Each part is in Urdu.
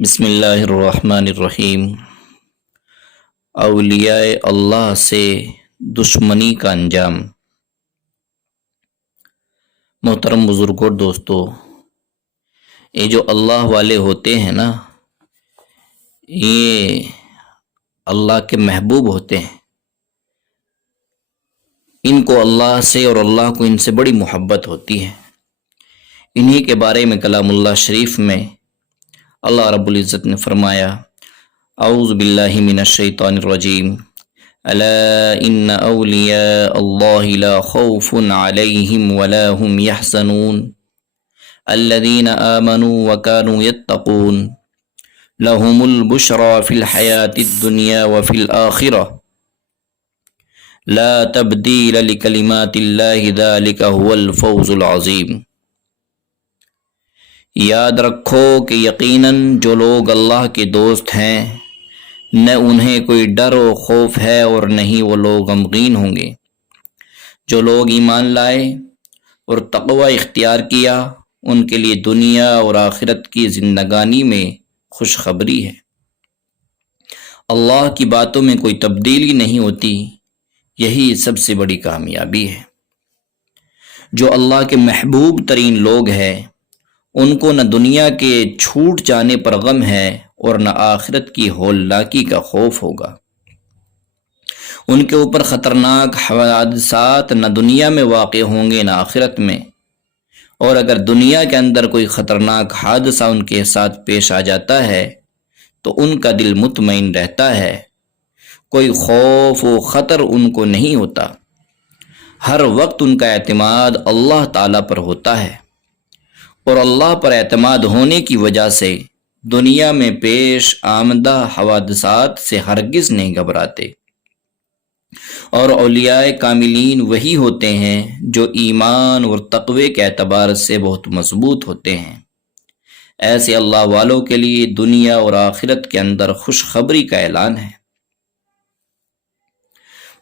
بسم اللہ الرحمن الرحیم۔ اولیاء اللہ سے دشمنی کا انجام۔ محترم بزرگوں اور دوستو، یہ جو اللہ والے ہوتے ہیں نا، یہ اللہ کے محبوب ہوتے ہیں۔ ان کو اللہ سے اور اللہ کو ان سے بڑی محبت ہوتی ہے۔ انہی کے بارے میں کلام اللہ شریف میں اللہ رب العزت نے فرمایا، اعوذ باللہ من الشیطان الرجیم، الا ان اولیاء اللہ لا خوف علیہم ولا هم يحزنون الذین آمنوا وكانوا يتقون لهم البشرى في الحیاة الدنیا وفي الآخرة لا تبدیل لکلمات اللہ ذلك هو الفوز العظیم۔ یاد رکھو کہ یقیناً جو لوگ اللہ کے دوست ہیں، نہ انہیں کوئی ڈر و خوف ہے اور نہ ہی وہ لوگ غمگین ہوں گے۔ جو لوگ ایمان لائے اور تقوی اختیار کیا، ان کے لیے دنیا اور آخرت کی زندگانی میں خوشخبری ہے۔ اللہ کی باتوں میں کوئی تبدیلی نہیں ہوتی، یہی سب سے بڑی کامیابی ہے۔ جو اللہ کے محبوب ترین لوگ ہیں، ان کو نہ دنیا کے چھوٹ جانے پر غم ہے اور نہ آخرت کی ہولناکی کا خوف ہوگا۔ ان کے اوپر خطرناک حادثات نہ دنیا میں واقع ہوں گے نہ آخرت میں، اور اگر دنیا کے اندر کوئی خطرناک حادثہ ان کے ساتھ پیش آ جاتا ہے تو ان کا دل مطمئن رہتا ہے، کوئی خوف و خطر ان کو نہیں ہوتا۔ ہر وقت ان کا اعتماد اللہ تعالیٰ پر ہوتا ہے، اور اللہ پر اعتماد ہونے کی وجہ سے دنیا میں پیش آمدہ حوادثات سے ہرگز نہیں گھبراتے۔ اور اولیاء کاملین وہی ہوتے ہیں جو ایمان اور تقوی کے اعتبار سے بہت مضبوط ہوتے ہیں۔ ایسے اللہ والوں کے لیے دنیا اور آخرت کے اندر خوشخبری کا اعلان ہے۔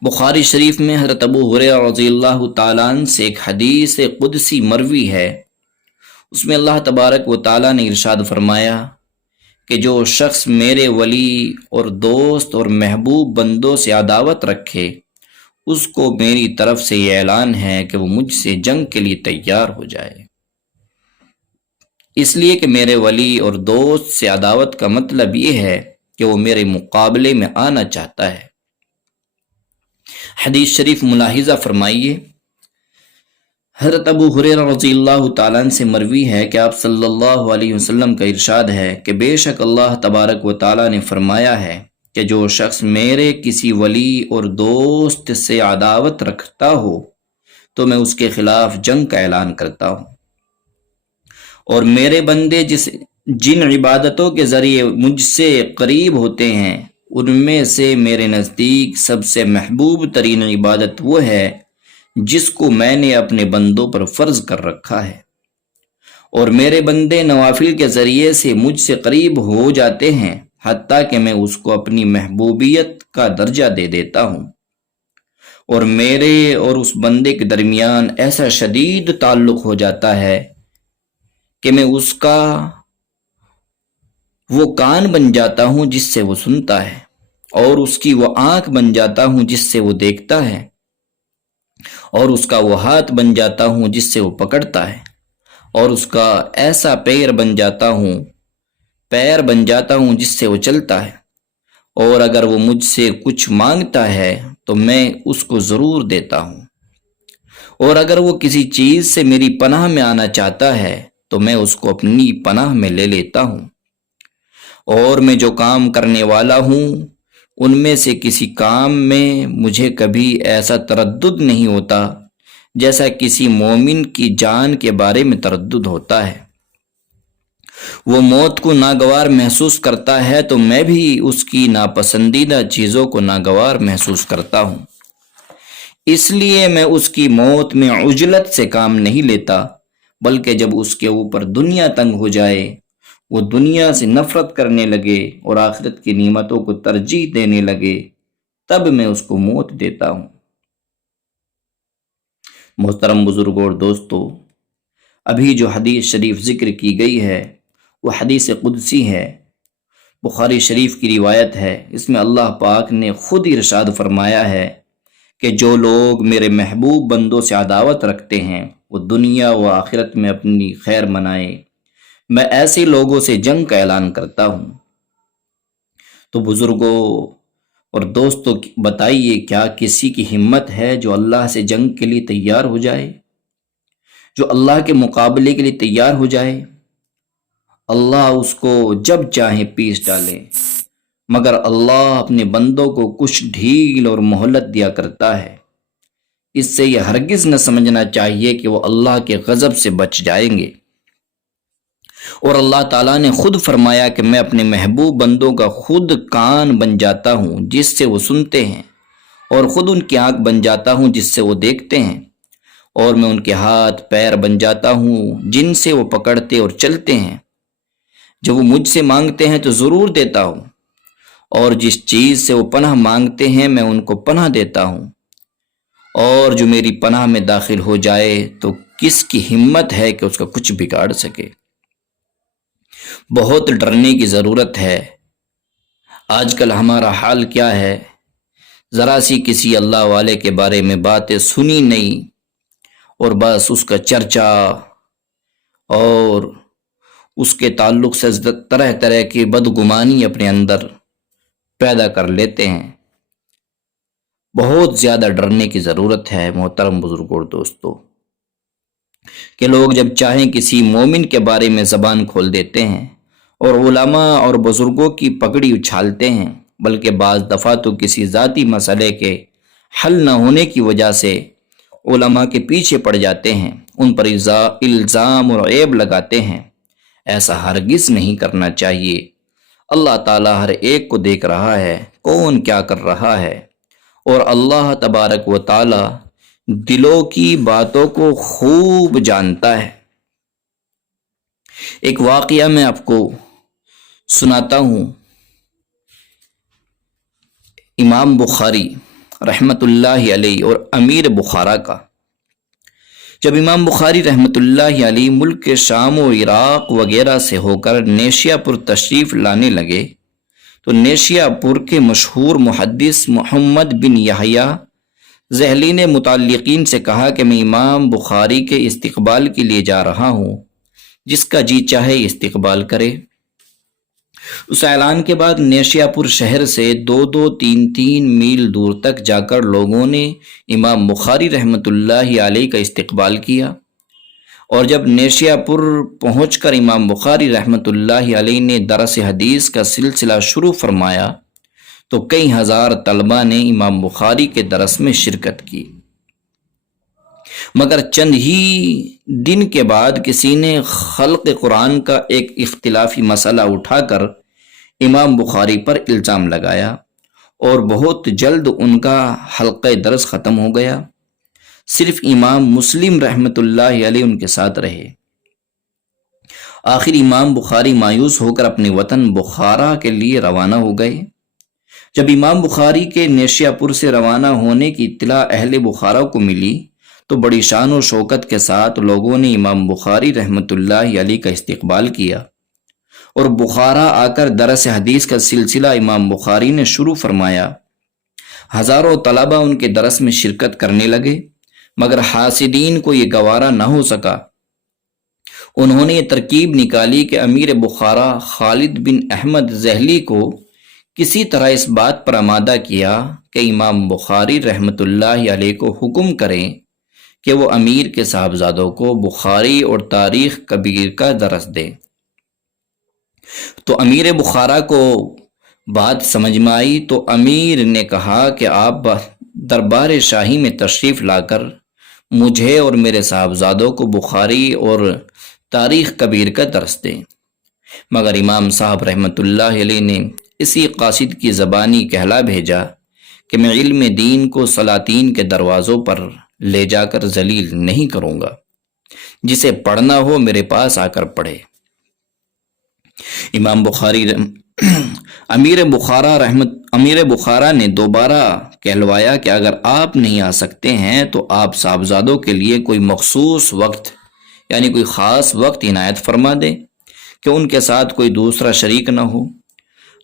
بخاری شریف میں حضرت ابو ہریرہ رضی اللہ تعالیٰ عنہ سے ایک حدیث قدسی مروی ہے۔ اس میں اللہ تبارک و تعالیٰ نے ارشاد فرمایا کہ جو شخص میرے ولی اور دوست اور محبوب بندوں سے عداوت رکھے، اس کو میری طرف سے یہ اعلان ہے کہ وہ مجھ سے جنگ کے لیے تیار ہو جائے۔ اس لیے کہ میرے ولی اور دوست سے عداوت کا مطلب یہ ہے کہ وہ میرے مقابلے میں آنا چاہتا ہے۔ حدیث شریف ملاحظہ فرمائیے، حضرت ابو ہریرہ رضی اللہ تعالیٰ عنہ سے مروی ہے کہ آپ صلی اللہ علیہ وسلم کا ارشاد ہے کہ بے شک اللہ تبارک و تعالیٰ نے فرمایا ہے کہ جو شخص میرے کسی ولی اور دوست سے عداوت رکھتا ہو تو میں اس کے خلاف جنگ کا اعلان کرتا ہوں، اور میرے بندے جن عبادتوں کے ذریعے مجھ سے قریب ہوتے ہیں، ان میں سے میرے نزدیک سب سے محبوب ترین عبادت وہ ہے جس کو میں نے اپنے بندوں پر فرض کر رکھا ہے، اور میرے بندے نوافل کے ذریعے سے مجھ سے قریب ہو جاتے ہیں حتیٰ کہ میں اس کو اپنی محبوبیت کا درجہ دے دیتا ہوں، اور میرے اور اس بندے کے درمیان ایسا شدید تعلق ہو جاتا ہے کہ میں اس کا وہ کان بن جاتا ہوں جس سے وہ سنتا ہے، اور اس کی وہ آنکھ بن جاتا ہوں جس سے وہ دیکھتا ہے، اور اس کا وہ ہاتھ بن جاتا ہوں جس سے وہ پکڑتا ہے، اور اس کا ایسا پیر بن جاتا ہوں جس سے وہ چلتا ہے، اور اگر وہ مجھ سے کچھ مانگتا ہے تو میں اس کو ضرور دیتا ہوں، اور اگر وہ کسی چیز سے میری پناہ میں آنا چاہتا ہے تو میں اس کو اپنی پناہ میں لے لیتا ہوں، اور میں جو کام کرنے والا ہوں ان میں سے کسی کام میں مجھے کبھی ایسا تردد نہیں ہوتا جیسا کسی مومن کی جان کے بارے میں تردد ہوتا ہے۔ وہ موت کو ناگوار محسوس کرتا ہے تو میں بھی اس کی ناپسندیدہ چیزوں کو ناگوار محسوس کرتا ہوں، اس لیے میں اس کی موت میں عجلت سے کام نہیں لیتا، بلکہ جب اس کے اوپر دنیا تنگ ہو جائے، وہ دنیا سے نفرت کرنے لگے اور آخرت کی نعمتوں کو ترجیح دینے لگے، تب میں اس کو موت دیتا ہوں۔ محترم بزرگوں اور دوستو، ابھی جو حدیث شریف ذکر کی گئی ہے وہ حدیث قدسی ہے بخاری شریف کی روایت ہے، اس میں اللہ پاک نے خود ارشاد فرمایا ہے کہ جو لوگ میرے محبوب بندوں سے عداوت رکھتے ہیں وہ دنیا و آخرت میں اپنی خیر منائے، میں ایسے لوگوں سے جنگ کا اعلان کرتا ہوں۔ تو بزرگوں اور دوستوں بتائیے، کیا کسی کی ہمت ہے جو اللہ سے جنگ کے لیے تیار ہو جائے، جو اللہ کے مقابلے کے لیے تیار ہو جائے؟ اللہ اس کو جب چاہے پیس ڈالے، مگر اللہ اپنے بندوں کو کچھ ڈھیل اور مہلت دیا کرتا ہے۔ اس سے یہ ہرگز نہ سمجھنا چاہیے کہ وہ اللہ کے غضب سے بچ جائیں گے۔ اور اللہ تعالیٰ نے خود فرمایا کہ میں اپنے محبوب بندوں کا خود کان بن جاتا ہوں جس سے وہ سنتے ہیں، اور خود ان کی آنکھ بن جاتا ہوں جس سے وہ دیکھتے ہیں، اور میں ان کے ہاتھ پیر بن جاتا ہوں جن سے وہ پکڑتے اور چلتے ہیں۔ جب وہ مجھ سے مانگتے ہیں تو ضرور دیتا ہوں، اور جس چیز سے وہ پناہ مانگتے ہیں میں ان کو پناہ دیتا ہوں، اور جو میری پناہ میں داخل ہو جائے تو کس کی ہمت ہے کہ اس کا کچھ بگاڑ سکے۔ بہت ڈرنے کی ضرورت ہے۔ آج کل ہمارا حال کیا ہے؟ ذرا سی کسی اللہ والے کے بارے میں باتیں سنی نہیں اور بس اس کا چرچا اور اس کے تعلق سے طرح طرح کی بدگمانی اپنے اندر پیدا کر لیتے ہیں۔ بہت زیادہ ڈرنے کی ضرورت ہے محترم بزرگوں اور دوستوں، کہ لوگ جب چاہیں کسی مومن کے بارے میں زبان کھول دیتے ہیں اور علماء اور بزرگوں کی پگڑی اچھالتے ہیں، بلکہ بعض دفعہ تو کسی ذاتی مسئلے کے حل نہ ہونے کی وجہ سے علماء کے پیچھے پڑ جاتے ہیں، ان پر الزام اور عیب لگاتے ہیں۔ ایسا ہرگز نہیں کرنا چاہیے۔ اللہ تعالیٰ ہر ایک کو دیکھ رہا ہے کون کیا کر رہا ہے، اور اللہ تبارک و تعالیٰ دلوں کی باتوں کو خوب جانتا ہے۔ ایک واقعہ میں آپ کو سناتا ہوں، امام بخاری رحمت اللہ علیہ اور امیر بخارا کا۔ جب امام بخاری رحمت اللہ علیہ ملک کے شام و عراق وغیرہ سے ہو کر نیشیا پور تشریف لانے لگے تو نیشیا پور کے مشہور محدث محمد بن یحییٰ ذہلی نے متعلقین سے کہا کہ میں امام بخاری کے استقبال کے لیے جا رہا ہوں، جس کا جی چاہے استقبال کرے۔ اس اعلان کے بعد نیشیا پور شہر سے 2-3 میل دور تک جا کر لوگوں نے امام بخاری رحمت اللہ علیہ کا استقبال کیا، اور جب نیشیا پور پہنچ کر امام بخاری رحمت اللہ علیہ نے درس حدیث کا سلسلہ شروع فرمایا تو کئی ہزار طلبہ نے امام بخاری کے درس میں شرکت کی، مگر چند ہی دن کے بعد کسی نے خلق قرآن کا ایک اختلافی مسئلہ اٹھا کر امام بخاری پر الزام لگایا، اور بہت جلد ان کا حلقہ درس ختم ہو گیا۔ صرف امام مسلم رحمت اللہ علیہ ان کے ساتھ رہے۔ آخر امام بخاری مایوس ہو کر اپنے وطن بخارا کے لیے روانہ ہو گئے۔ جب امام بخاری کے نیشیا پور سے روانہ ہونے کی اطلاع اہل بخارا کو ملی تو بڑی شان و شوکت کے ساتھ لوگوں نے امام بخاری رحمت اللہ علیہ کا استقبال کیا، اور بخارا آ کر درس حدیث کا سلسلہ امام بخاری نے شروع فرمایا۔ ہزاروں طلبہ ان کے درس میں شرکت کرنے لگے، مگر حاسدین کو یہ گوارا نہ ہو سکا۔ انہوں نے یہ ترکیب نکالی کہ امیر بخارا خالد بن احمد ذہلی کو کسی طرح اس بات پر آمادہ کیا کہ امام بخاری رحمت اللہ علیہ کو حکم کریں کہ وہ امیر کے صاحبزادوں کو بخاری اور تاریخ کبیر کا درس دیں۔ تو امیر بخارا کو بات سمجھ میں آئی تو امیر نے کہا کہ آپ دربار شاہی میں تشریف لا کر مجھے اور میرے صاحبزادوں کو بخاری اور تاریخ کبیر کا درس دیں، مگر امام صاحب رحمت اللہ علیہ نے اسی قاصد کی زبانی کہلا بھیجا کہ میں علم دین کو سلاطین کے دروازوں پر لے جا کر ذلیل نہیں کروں گا، جسے پڑھنا ہو میرے پاس آ کر پڑھے۔ امام بخاری امیر بخارا نے دوبارہ کہلوایا کہ اگر آپ نہیں آ سکتے ہیں تو آپ صاحبزادوں کے لیے کوئی مخصوص وقت یعنی کوئی خاص وقت عنایت فرما دیں کہ ان کے ساتھ کوئی دوسرا شریک نہ ہو۔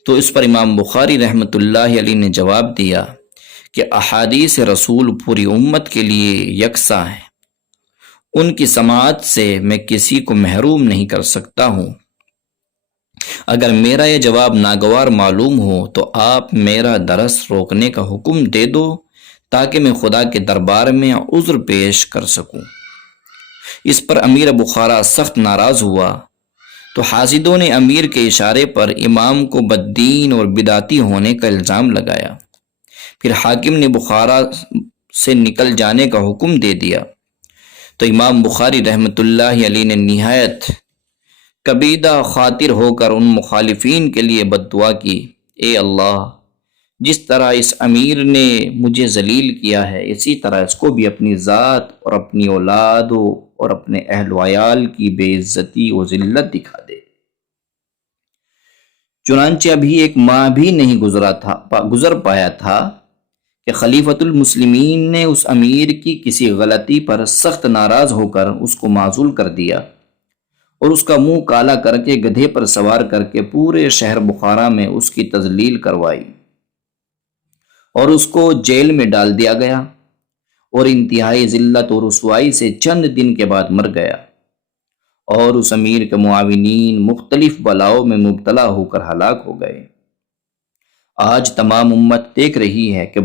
تو اس پر امام بخاری رحمۃ اللہ علیہ نے جواب دیا کہ احادیث رسول پوری امت کے لیے یکساں ہیں، ان کی سماعت سے میں کسی کو محروم نہیں کر سکتا ہوں۔ اگر میرا یہ جواب ناگوار معلوم ہو تو آپ میرا درس روکنے کا حکم دے دو تاکہ میں خدا کے دربار میں عذر پیش کر سکوں۔ اس پر امیر بخارا سخت ناراض ہوا تو حاسدوں نے امیر کے اشارے پر امام کو بددین اور بدعتی ہونے کا الزام لگایا۔ پھر حاکم نے بخارا سے نکل جانے کا حکم دے دیا تو امام بخاری رحمۃ اللہ علیہ نے نہایت کبیدہ خاطر ہو کر ان مخالفین کے لیے بد دعا کی، اے اللہ، جس طرح اس امیر نے مجھے ذلیل کیا ہے اسی طرح اس کو بھی اپنی ذات اور اپنی اولاد اور اپنے اہل و عیال کی بے عزتی و ذلت دکھا دے۔ چنانچہ ابھی ایک ماہ بھی نہیں گزر پایا تھا کہ خلیفۃ المسلمین نے اس امیر کی کسی غلطی پر سخت ناراض ہو کر اس کو معزول کر دیا اور اس کا منہ کالا کر کے گدھے پر سوار کر کے پورے شہر بخارا میں اس کی تذلیل کروائی اور اس کو جیل میں ڈال دیا گیا اور انتہائی ذلت اور رسوائی سے چند دن کے بعد مر گیا، اور اس امیر کے معاونین مختلف بلاؤں میں مبتلا ہو کر ہلاک ہو گئے۔ آج تمام امت دیکھ رہی ہے کہ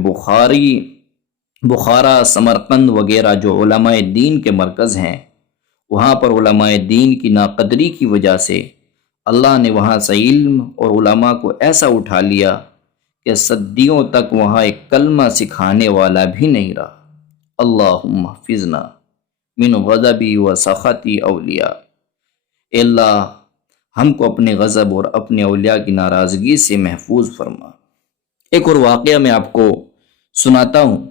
بخارا، سمرقند وغیرہ جو علماء دین کے مرکز ہیں، وہاں پر علماء دین کی ناقدری کی وجہ سے اللہ نے وہاں سے علم اور علماء کو ایسا اٹھا لیا کہ صدیوں تک وہاں ایک کلمہ سکھانے والا بھی نہیں رہا۔ اللہم احفظنا من غضبی و سخطی اولیاء، اے اللہ ہم کو اپنے غضب اور اپنے اولیاء کی ناراضگی سے محفوظ فرما۔ ایک اور واقعہ میں آپ کو سناتا ہوں۔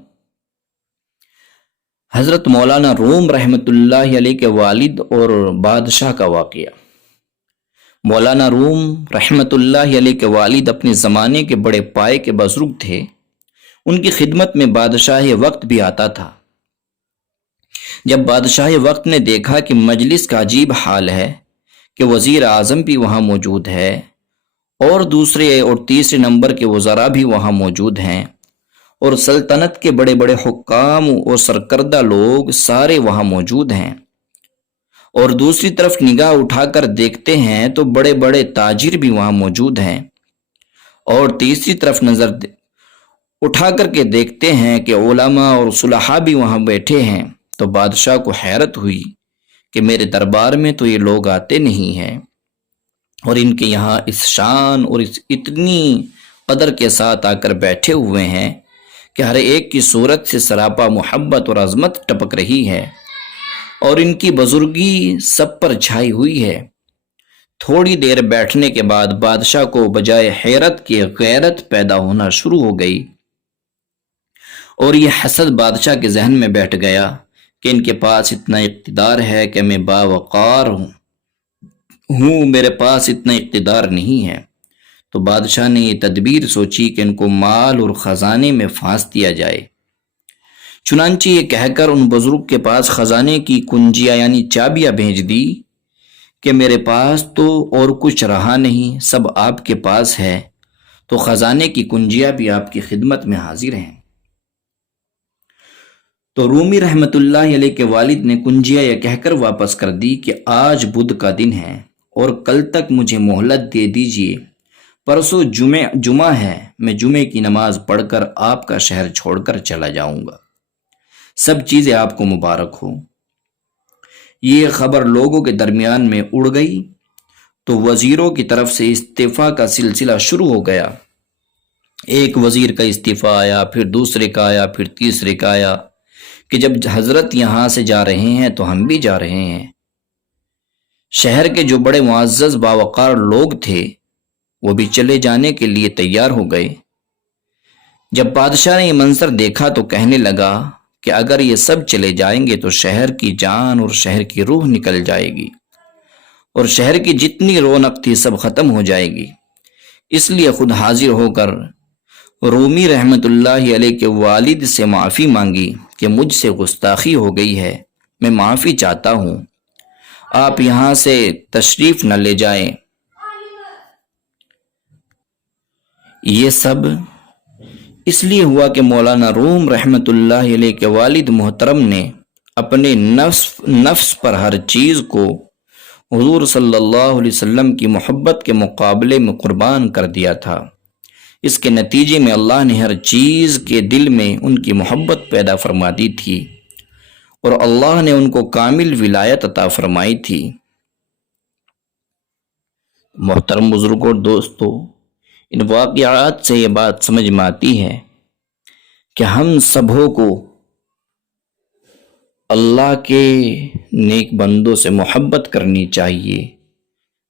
حضرت مولانا روم رحمۃ اللہ علیہ کے والد اور بادشاہ کا واقعہ۔ مولانا روم رحمۃ اللہ علیہ کے والد اپنے زمانے کے بڑے پائے کے بزرگ تھے، ان کی خدمت میں بادشاہ وقت بھی آتا تھا۔ جب بادشاہ وقت نے دیکھا کہ مجلس کا عجیب حال ہے کہ وزیر اعظم بھی وہاں موجود ہے اور دوسرے اور تیسرے نمبر کے وزراء بھی وہاں موجود ہیں اور سلطنت کے بڑے بڑے حکام اور سرکردہ لوگ سارے وہاں موجود ہیں، اور دوسری طرف نگاہ اٹھا کر دیکھتے ہیں تو بڑے بڑے تاجر بھی وہاں موجود ہیں، اور تیسری طرف نظر اٹھا کر کے دیکھتے ہیں کہ علماء اور صلحاء بھی وہاں بیٹھے ہیں، تو بادشاہ کو حیرت ہوئی کہ میرے دربار میں تو یہ لوگ آتے نہیں ہیں اور ان کے یہاں اس شان اور اس اتنی قدر کے ساتھ آ کر بیٹھے ہوئے ہیں کہ ہر ایک کی صورت سے سراپا محبت اور عظمت ٹپک رہی ہے اور ان کی بزرگی سب پر چھائی ہوئی ہے۔ تھوڑی دیر بیٹھنے کے بعد بادشاہ کو بجائے حیرت کے غیرت پیدا ہونا شروع ہو گئی، اور یہ حسد بادشاہ کے ذہن میں بیٹھ گیا کہ ان کے پاس اتنا اقتدار ہے کہ میں باوقار ہوں، میرے پاس اتنا اقتدار نہیں ہے۔ تو بادشاہ نے یہ تدبیر سوچی کہ ان کو مال اور خزانے میں پھانس دیا جائے۔ چنانچہ یہ کہہ کر ان بزرگ کے پاس خزانے کی کنجیاں یعنی چابیاں بھیج دی کہ میرے پاس تو اور کچھ رہا نہیں، سب آپ کے پاس ہے، تو خزانے کی کنجیاں بھی آپ کی خدمت میں حاضر ہیں۔ تو رومی رحمت اللہ علیہ کے والد نے کنجیاں یہ کہہ کر واپس کر دی کہ آج بدھ کا دن ہے اور کل تک مجھے مہلت دے دیجیے، پرسوں جمعہ ہے، میں جمعے کی نماز پڑھ کر آپ کا شہر چھوڑ کر چلا جاؤں گا، سب چیزیں آپ کو مبارک ہو۔ یہ خبر لوگوں کے درمیان میں اڑ گئی تو وزیروں کی طرف سے استعفا کا سلسلہ شروع ہو گیا۔ ایک وزیر کا استعفیٰ آیا، پھر دوسرے کا آیا، پھر تیسرے کا آیا کہ جب حضرت یہاں سے جا رہے ہیں تو ہم بھی جا رہے ہیں۔ شہر کے جو بڑے معزز باوقار لوگ تھے وہ بھی چلے جانے کے لیے تیار ہو گئے۔ جب بادشاہ نے یہ منظر دیکھا تو کہنے لگا کہ اگر یہ سب چلے جائیں گے تو شہر کی جان اور شہر کی روح نکل جائے گی اور شہر کی جتنی رونق تھی سب ختم ہو جائے گی۔ اس لیے خود حاضر ہو کر رومی رحمت اللہ علیہ کے والد سے معافی مانگی کہ مجھ سے گستاخی ہو گئی ہے، میں معافی چاہتا ہوں، آپ یہاں سے تشریف نہ لے جائیں۔ یہ سب اس لیے ہوا کہ مولانا روم رحمۃ اللہ علیہ کے والد محترم نے اپنے نفس پر ہر چیز کو حضور صلی اللہ علیہ وسلم کی محبت کے مقابلے میں قربان کر دیا تھا۔ اس کے نتیجے میں اللہ نے ہر چیز کے دل میں ان کی محبت پیدا فرما دی تھی اور اللہ نے ان کو کامل ولایت عطا فرمائی تھی۔ محترم بزرگوں اور دوستو، ان واقعات سے یہ بات سمجھ میں آتی ہے کہ ہم سبوں کو اللہ کے نیک بندوں سے محبت کرنی چاہیے،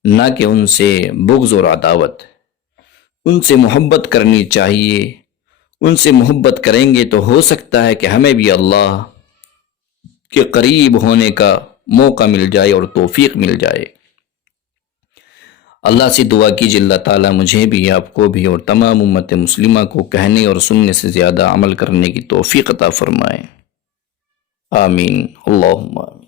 نہ کہ ان سے بغض اور عداوت۔ ان سے محبت کرنی چاہیے، ان سے محبت کریں گے تو ہو سکتا ہے کہ ہمیں بھی اللہ کے قریب ہونے کا موقع مل جائے اور توفیق مل جائے۔ اللہ سے دعا کیجیے اللہ تعالیٰ مجھے بھی، آپ کو بھی اور تمام امت مسلمہ کو کہنے اور سننے سے زیادہ عمل کرنے کی توفیق عطا فرمائے۔ آمین، اللہم آمین۔